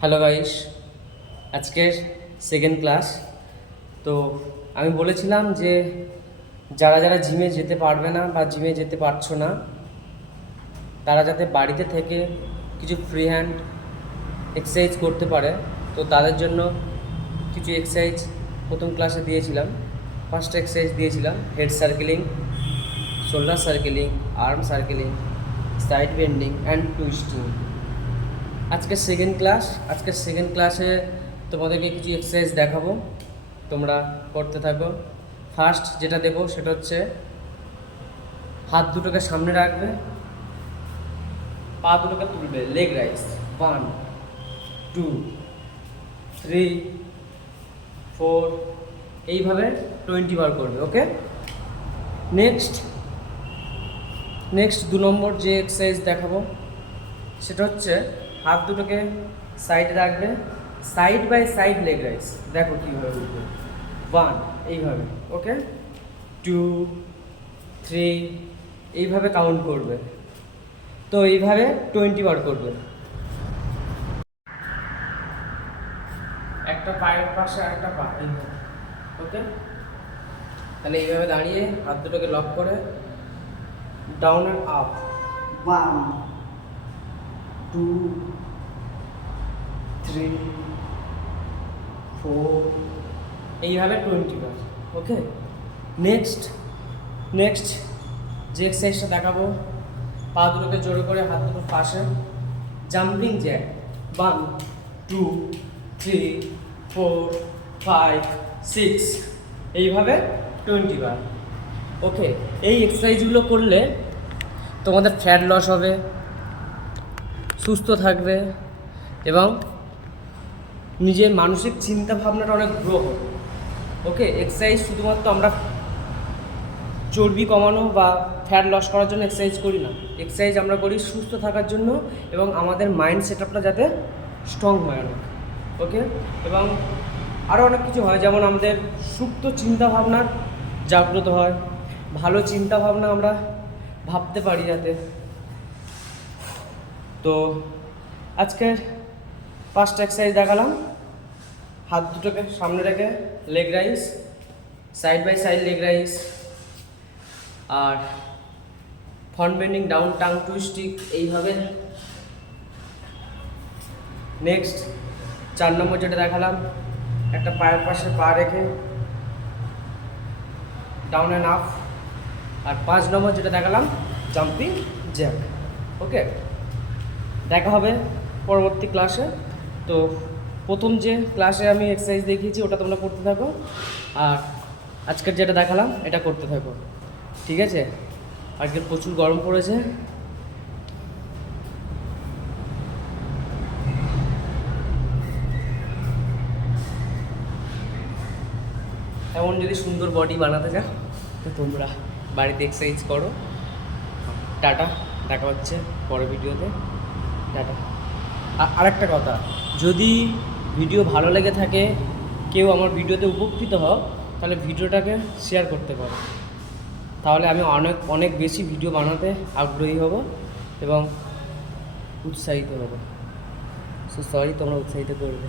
Hello guys, আজকের second class. তো আমি বলেছিলাম যে যারা যারা জিমে যেতে পারবে না বা জিমে যেতে পারছো না, তারা যাতে বাড়িতে থেকে কিছু ফ্রি হ্যান্ড এক্সারসাইজ করতে পারে। তো তাদের জন্য কিছু এক্সারসাইজ প্রথম ক্লাসে দিয়েছিলাম। ফার্স্ট এক্সারসাইজ দিয়েছিলাম head circling, shoulder circling, arm circling, side bending and twisting. আজকের সেকেন্ড ক্লাসে তোমাদেরকে কিছু এক্সারসাইজ দেখাবো, তোমরা করতে থাকো। ফার্স্ট যেটা দেবো সেটা হচ্ছে হাত দুটোকে সামনে রাখবে, পা দুটোকে তুলবে, লেগ রাইজ 1 2 3 4, এইভাবে 20 বার করবে। ওকে, নেক্সট 2 নম্বর যে এক্সারসাইজ দেখাবো সেটা হচ্ছে হাত দুটোকে সাইডে রাখবে, side by side leg raise. দেখো কীভাবে উঠবে, 1 এইভাবে, ওকে, 2 3, এইভাবে কাউন্ট করবে। তো এইভাবে 20 বার করবে। একটা পায়ের পাশে আরেকটা পা, এইভাবে। ওকে, তাহলে এইভাবে দাঁড়িয়ে হাত দুটোকে লক করে ডাউন অ্যান্ড আপ, 1 2 3 4, এইভাবে 20 বার। ওকে, নেক্সট যে এক্সারসাইজটা দেখাবো, পা দুটোকে জোরে করে হাত দুটো পাশে, জাম্পিং জ্যাক 1 2 3 4 5 6, এইভাবে 20 বার। ওকে, এই এক্সারসাইজগুলো করলে তোমাদের ফ্যাট লস হবে, সুস্থ থাকবে এবং নিজের মানসিক চিন্তা ভাবনাটা অনেক গ্রো হবে। ওকে, এক্সারসাইজ শুধুমাত্র আমরা চর্বি কমানো বা ফ্যাট লস করার জন্য এক্সারসাইজ করি না, এক্সারসাইজ আমরা করি সুস্থ থাকার জন্য এবং আমাদের মাইন্ড সেটআপটা যাতে স্ট্রং হয় অনেক। ওকে, এবং আরও অনেক কিছু হয়, যেমন আমাদের সুপ্ত চিন্তাভাবনার জাগ্রত হয়, ভালো চিন্তাভাবনা আমরা ভাবতে পারি যাতে। তো আজকের 5টা এক্সারসাইজ দেখালাম। হাত দুটোকে সামনে রেখে leg raise, side by side leg raise, আর front bending, down tongue twisting, এইভাবে। নেক্সট 4 নম্বর যেটা দেখালাম, একটা পায়ের পাশে পা রেখে ডাউন অ্যান্ড আপ, আর 5 নম্বর যেটা দেখালাম জাম্পিং জ্যাক। ওকে, দেখা হবে পরবর্তী ক্লাসে। তো প্রথম যে ক্লাসে আমি এক্সারসাইজ দেখিয়েছি ওটা তোমরা করতে থাকো, আর আজকের যেটা দেখালাম এটা করতে থাকো, ঠিক আছে? আজকে প্রচুর গরম পড়েছে। এমন যদি সুন্দর বডি বানাতে চাও তো তোমরা বাড়িতে এক্সারসাইজ করো। টাটা, দেখা হচ্ছে পরের ভিডিওতে। টাটা। আরেকটা কথা, যদি ভিডিও ভালো লেগে থাকে, কেউ আমার ভিডিওতে উপকৃত হও, তাহলে ভিডিওটাকে শেয়ার করতে পারো, তাহলে আমি অনেক বেশি ভিডিও বানাতে আগ্রহী হব এবং উৎসাহিত হব। সো সরি, তোমরা উৎসাহিত করবে।